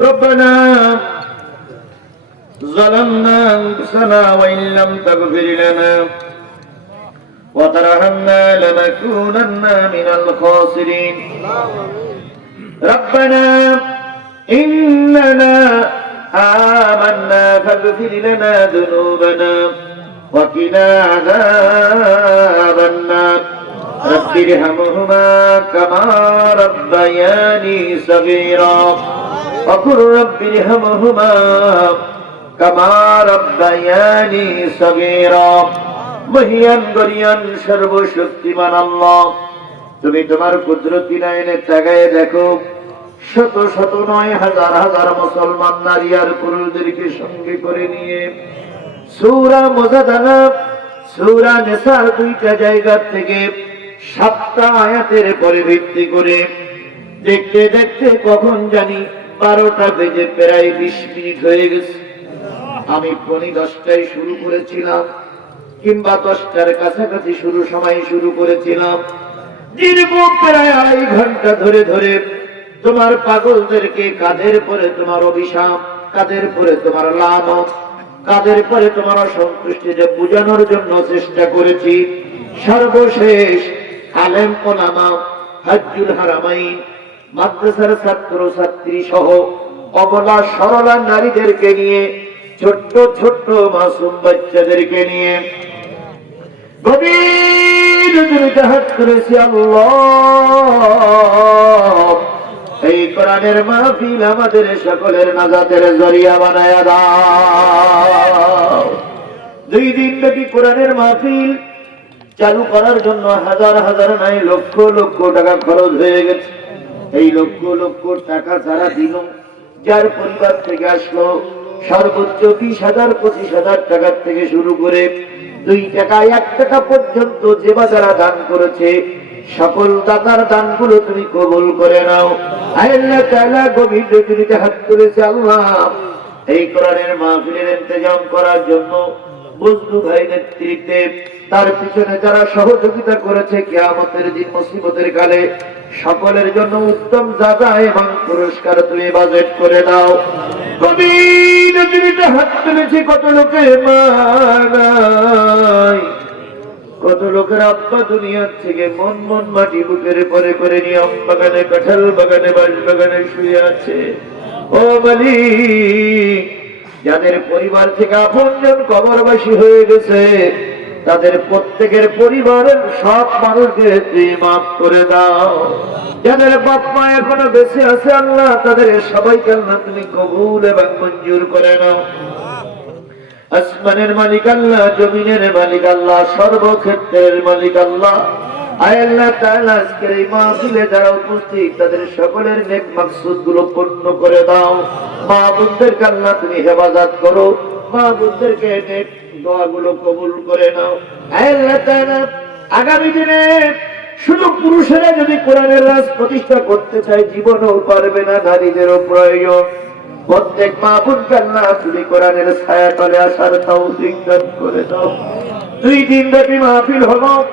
ربنا ظلمنا أنفسنا وإن لم تغفر لنا وترحمنا لنكونن من الخاسرين ربنا إننا آمنا فاغفر لنا ذنوبنا وقنا عذاب النار رب ارحمهما كما ربياني صغيرا وقل رب ارحمهما كما ربياني صغيرا মহিয়ান গরিয়ান সর্বশক্তিমান আল্লাহ তুমি তোমার কুদরতি লাইনে তাকায় দেখো শত শত নয় হাজার হাজার মুসলমান নারী আর পুরুষদেরকে সঙ্গে করে নিয়ে সৌরা মজাদানা সৌরা নেশার দুইটা জায়গা থেকে সাতটা আয়াতের পরে ভিত্তি করে দেখতে দেখতে কখন জানি বারোটা বেজে প্রায় বিশ মিনিট হয়ে গেছে। আমি পনি দশটায় শুরু করেছিলাম, কিংবা দশটার কাছাকাছি শুরু সময় শুরু করেছিলাম। দীর্ঘ প্রায় আড়াই ঘণ্টা ধরে ধরে তোমার পাগলদেরকে পরে তোমার অভিশাপ পরে তোমার লাভ পরে তোমার অসন্তুষ্টি যে বোঝানোর জন্য চেষ্টা করেছি। সর্বশেষ আলেম ওলামা হাজুল হারামাইন মাদ্রাসার ছাত্র ছাত্রী সহ অবলা সরলা নারীদেরকে নিয়ে, ছোট্ট ছোট্ট মাসুম বাচ্চাদেরকে নিয়ে এই কোরআনের মাহফিল আমাদের সকলের নাজাতের জরিয়া বানায়া দুই দিন ব্যাপী কোরআনের মাহফিল চালু করার জন্য হাজার হাজার নাই, লক্ষ লক্ষ টাকা খরচ হয়ে গেছে। এই লক্ষ লক্ষ টাকা যারা দিল, যার পরিবার থেকে আসলো, সর্বোচ্চ বিশ হাজার, পঁচিশ হাজার টাকার থেকে শুরু করে দুই টাকা, এক টাকা পর্যন্ত যে যারা দান করেছে, সকল দাতার দানগুলো তুমি কবুল করে নাও। গভীর রজনীতে হাত করেছে আল্লাহ। এই কোরআনের মাহফিলের ইন্তজাম করার জন্য বন্ধু ভাই নেতৃত্বে। তার পিছনে যারা সহযোগিতা করেছে, কেয়ামতের দিন মুসিবতের কালে সকলের জন্য উত্তম জায়গা এবং পুরস্কার তুমি বাজেট করে দাও। হাত তুলেছি, কত মানাই কত লোকের আব্বা দুনিয়ার থেকে মন মন মাটি বুকের পরে করে নিয়ে আম বাগানে, কাঁঠাল বাগানে, বাঁশ বাগানে শুয়ে আছে। ও মালিক যাদের পরিবার থেকে আপনজন কবরবাসী হয়ে গেছে, তাদের প্রত্যেকের পরিবারের সব মানুষকে তুই মাফ করে দাও। যাদের বাপ মা এখনও বেঁচে আছে, আল্লাহ তাদের সবাইকে আল্লাহ তুমি কবুল এবং মঞ্জুর করে নাও। আসমানের মালিক আল্লাহ, জমিনের মালিক আল্লাহ, সর্বক্ষেত্রের মালিক আল্লাহ। আগামী দিনে শুধু পুরুষেরা যদি কোরআনের রাজ প্রতিষ্ঠা করতে চায়, জীবনও পারবে না, নারীদেরও প্রয়োজন। প্রত্যেক মা বোন কান্না তুমি কোরআনের ছায়া তলে আসার দান করে দাও। দুই দিন ব্যাপী মাহফিল হলো।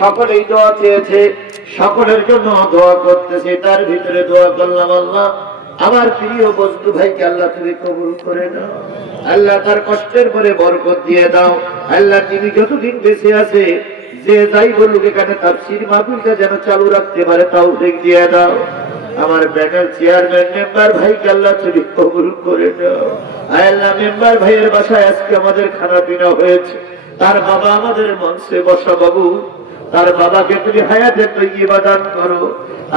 সকলেই দোয়া চেয়েছে, সকলের জন্য দোয়া করতেছে, তার ভিতরে দোয়া করলাম, আল্লাহ, আমার প্রিয় বন্ধু ভাইকে আল্লাহ তুমি কবুল করে দাও আল্লাহ তার কষ্টের পরে বরকত দিয়ে দাও, আল্লাহ তিনি যতদিন বেঁচে আছে, যে যাই বলুক এখানে তাফসির মাহফিলটা যেন চালু রাখতে পারে তাও দিয়ে দাও। আমার প্যানেল চেয়ারম্যান মেম্বার ভাইকে আল্লাহ তুমি কবুল করে দাও আল্লাহ, মেম্বার ভাইয়ের বাসায় আজকে আমাদের খানা পিনা হয়েছে। তার বাবা আমাদের মঞ্চে বসা বাবু। তার বাবাকে তুমি হায়াতে তৈবা দান করো।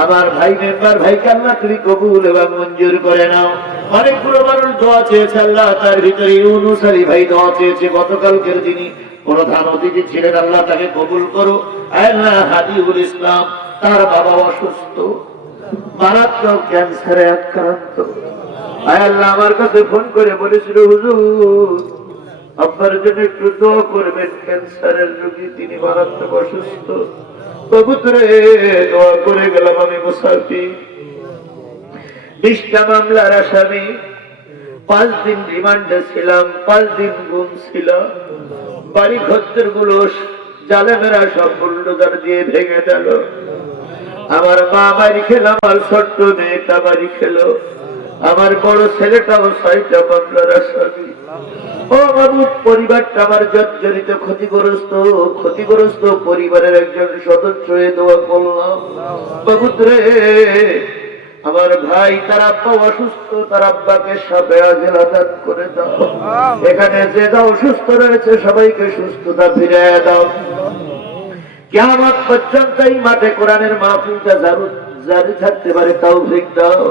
আমার ভাই মেম্বার ভাইকে আল্লাহ তুমি কবুল এবং মঞ্জুর করে নাও। অনেকগুলো মানুষ দোয়া চেয়েছে আল্লাহ, তার ভিতরে আলী ভাই দোয়া চেয়েছে। গতকালকের যিনি প্রধান অতিথি ছিলেন, আল্লাহ তাকে কবুল করো। আল্লাহ হাদিউল ইসলাম, তার বাবা অসুস্থ, মারাত্মক ক্যান্সারে আক্রান্ত। আল্লাহ, আমার কাছে ফোন করে বলেছিল, হুজুর আপনার জন্য একটু দোয়া করবেন, ক্যান্সারের রোগী তিনি মারাত্মক অসুস্থ। কবুতরে দোয়া করে গেলাম আমি মুসাফি বিশটা মামলার আসামি, পাঁচ দিন রিমান্ডে ছিলাম, পাঁচ দিন গুম ছিল। বাড়ি ঘরগুলো জালেমেরা সব বুল্ডোজার দিয়ে ভেঙে গেল আমার মা বাড়ি খেলো, আমার ছোট্ট মেয়েটা বাড়ি খেলো। আমার বড় ছেলেটাও ছয়টা মামলার আসামি। পরিবারটা আমার জর্জরিত ক্ষতিগ্রস্ত ক্ষতিগ্রস্ত পরিবারের একজন সদস্য হয়ে দোয়া করলাম। বাবু রে আমার ভাই তার আব্বা অসুস্থ তার আব্বাকে সাপে দান করে দাও। এখানে যে যা অসুস্থ রয়েছে সবাইকে সুস্থতা ফিরে দাও। কেমন পর্যন্ত এই মাঠে কোরআনের মাহফিলটা জারু জারি থাকতে পারে তাও ভিক দাও।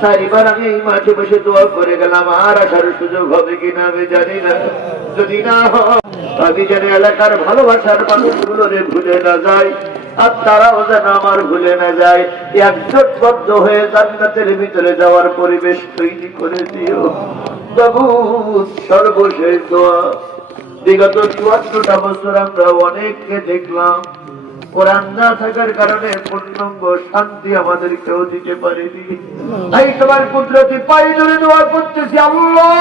চারিবার আমি এই মাঠে বসে দোয়া করে গেলাম, আর আসার সুযোগ হবে কিনা আমি জানি না। যদি না আমি যেন এলাকার ভালোবাসার মানুষগুলো রে ভুলে না যায় আর তারাও যেন আমার ভুলে না যায়। একজোটবদ্ধ হয়ে জান্নাতের ভিতরে যাওয়ার পরিবেশ তৈরি করে দিও। বাবু, সর্বশেষ দোয়া। বিগত চুয়াত্তরটা বছর আমরা অনেককে দেখলাম। কোরআন না থাকার কারণে পূর্ণাঙ্গ শান্তি আমাদের কেউ দিতে পারেনি। তাই তোমার কুদরতি পাই ধরে দোয়া করতেছি, আল্লাহ!